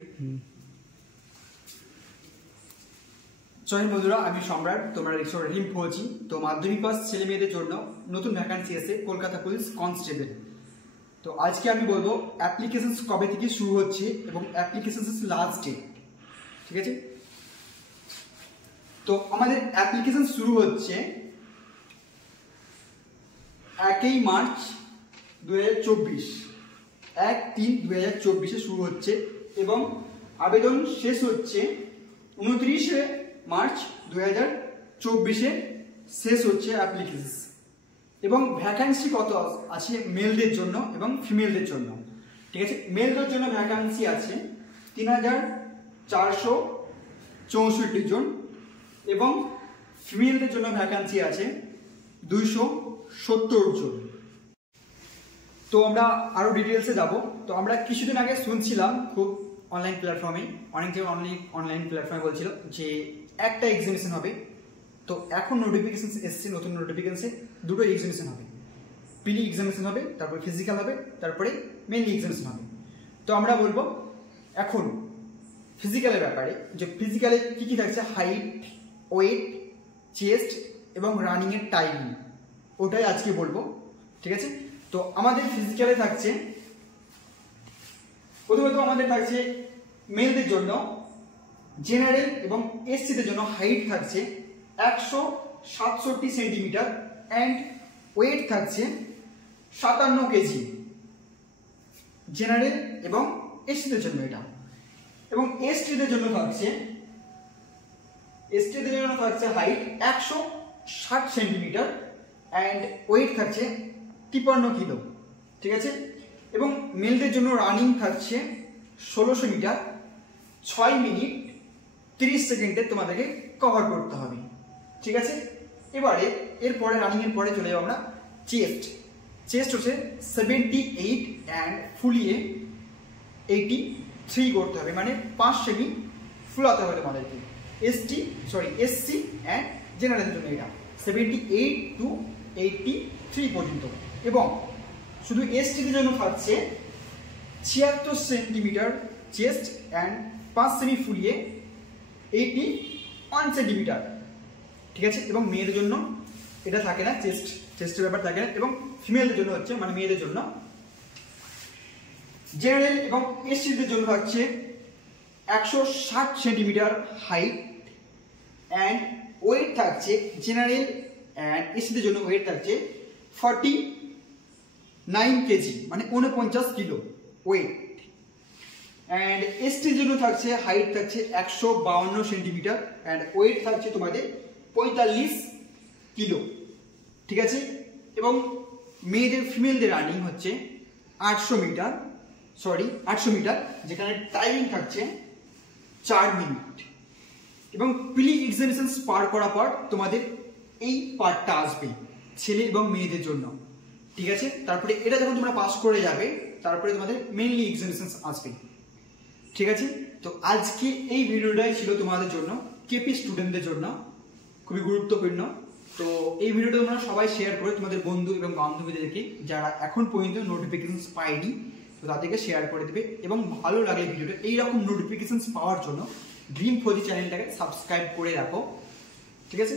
জয় বন্ধুরা, আমি সম্রাট। তোমরা দেখছো রিম ফৌজি। তো মাধ্যমিক পাস ছেলে মেয়েদের জন্য নতুন ভ্যাকান্সি আছে কলকাতা পুলিশ কনস্টেবল। তো আজকে আমি বলবো অ্যাপ্লিকেশন কবে থেকে শুরু হচ্ছে এবং অ্যাপ্লিকেশন লাস্ট ডেট। ঠিক আছে, তো আমাদের অ্যাপ্লিকেশন শুরু হচ্ছে 1 মার্চ 2024, 1-3-2024 শুরু হচ্ছে এবং আবেদন শেষ হচ্ছে 29 মার্চ 2024 শেষ হচ্ছে অ্যাপ্লিকেশন। এবং ভ্যাকান্সি কত আছে মেলদের জন্য এবং ফিমেলদের জন্য। ঠিক আছে, মেলদের জন্য ভ্যাকান্সি আছে 3464 জন এবং ফিমেলদের জন্য ভ্যাকান্সি আছে 270 জন। তো আমরা আরও ডিটেলসে যাব। তো আমরা কিছুদিন আগে শুনছিলাম খুব অনলাইন প্ল্যাটফর্মে, অনেক জায়গায় অনলাইন প্ল্যাটফর্মে বলছিল যে একটা এক্সামিনেশন হবে। তো এখন নোটিফিকেশন এসছে, নতুন নোটিফিকেশনে দুটো এক্সামিনেশন হবে। প্রিলি এক্সামিনেশন হবে, তারপরে ফিজিক্যাল হবে, তারপরে মেনলি এক্সামিনেশন হবে। তো আমরা বলবো এখন ফিজিক্যালের ব্যাপারে, যে ফিজিক্যালে কী কী থাকছে, হাইট, ওয়েট, চেস্ট এবং রানিংয়ের টাইমিং, ওটাই আজকে বলবো। ঠিক আছে, তো আমাদের ফিজিক্যালে থাকছে প্রথমত আমাদের থাকছে মেলদের জন্য জেনারেল এবং এসসিদের জন্য হাইট থাকছে 167 সেন্টিমিটার অ্যান্ড ওয়েট থাকছে 57 কেজি জেনারেল এবং এসসিদের জন্য এটা। এবং এসটিদের জন্য থাকছে হাইট 160 সেন্টিমিটার অ্যান্ড ওয়েট থাকছে 53 কিলো। ঠিক আছে, এবং মেলদের জন্য রানিং থাকছে 1600 মিটার, 6 মিনিট 30 সেকেন্ডে তোমাদেরকে কভার করতে হবে। ঠিক আছে, এবারে এরপরে রানিংয়ের পরে চলে যাবো আমরা চেস্ট হচ্ছে 78 অ্যান্ড ফুলিয়ে 83 করতে হবে, মানে 5 সেমি ফুলাতে হবে তোমাদেরকে। এসসি অ্যান্ড জেনারেলের জন্য এটা 78 to 83 পর্যন্ত। এবং শুধু এসটিদের জন্য থাকছে 76 সেন্টিমিটার চেস্ট অ্যান্ড 5 সেমি ফুলিয়ে 81 সেন্টিমিটার। ঠিক আছে, এবং মেয়েদের জন্য এটা থাকে না, চেস্টের ব্যাপার থাকে না। এবং ফিমেলদের জন্য হচ্ছে, মানে মেয়েদের জন্য জেনারেল এবং এসটিদের জন্য থাকছে 160 সেন্টিমিটার হাইট অ্যান্ড ওয়েট থাকছে জেনারেল অ্যান্ড এসটিদের জন্য ওয়েট থাকছে 49 কেজি, মানে 49 কিলো ওয়েট। অ্যান্ড এসটির জন্য থাকছে হাইট থাকছে 152 সেন্টিমিটার অ্যান্ড ওয়েট থাকছে তোমাদের 45 কিলো। ঠিক আছে, এবং ফিমেলদের রানিং হচ্ছে 800 মিটার, যেখানে টাইমিং থাকছে 4 মিনিট। এবং প্রি এক্সামিনেশন পার করার পর তোমাদের এই পার্টটা আসবে ছেলে এবং মেয়েদের জন্য। ঠিক আছে, তারপরে এটা যখন তোমরা পাস করে যাবে তারপরে তোমাদের মেইনলি এক্সামিনেশন আসবে। ঠিক আছে, তো আজকে এই ভিডিওটাই ছিল তোমাদের জন্য, কেপি স্টুডেন্টদের জন্য খুবই গুরুত্বপূর্ণ। তো এই ভিডিওটা তোমরা সবাই শেয়ার করে তোমাদের বন্ধু এবং বান্ধবীদেরকে, যারা এখন পর্যন্ত নোটিফিকেশন পায়নি, তো তাদেরকে শেয়ার করে দেবে। এবং ভালো লাগলে ভিডিওটা এইরকম নোটিফিকেশন পাওয়ার জন্য ড্রিম ফৌজি চ্যানেলটাকে সাবস্ক্রাইব করে রাখো। ঠিক আছে।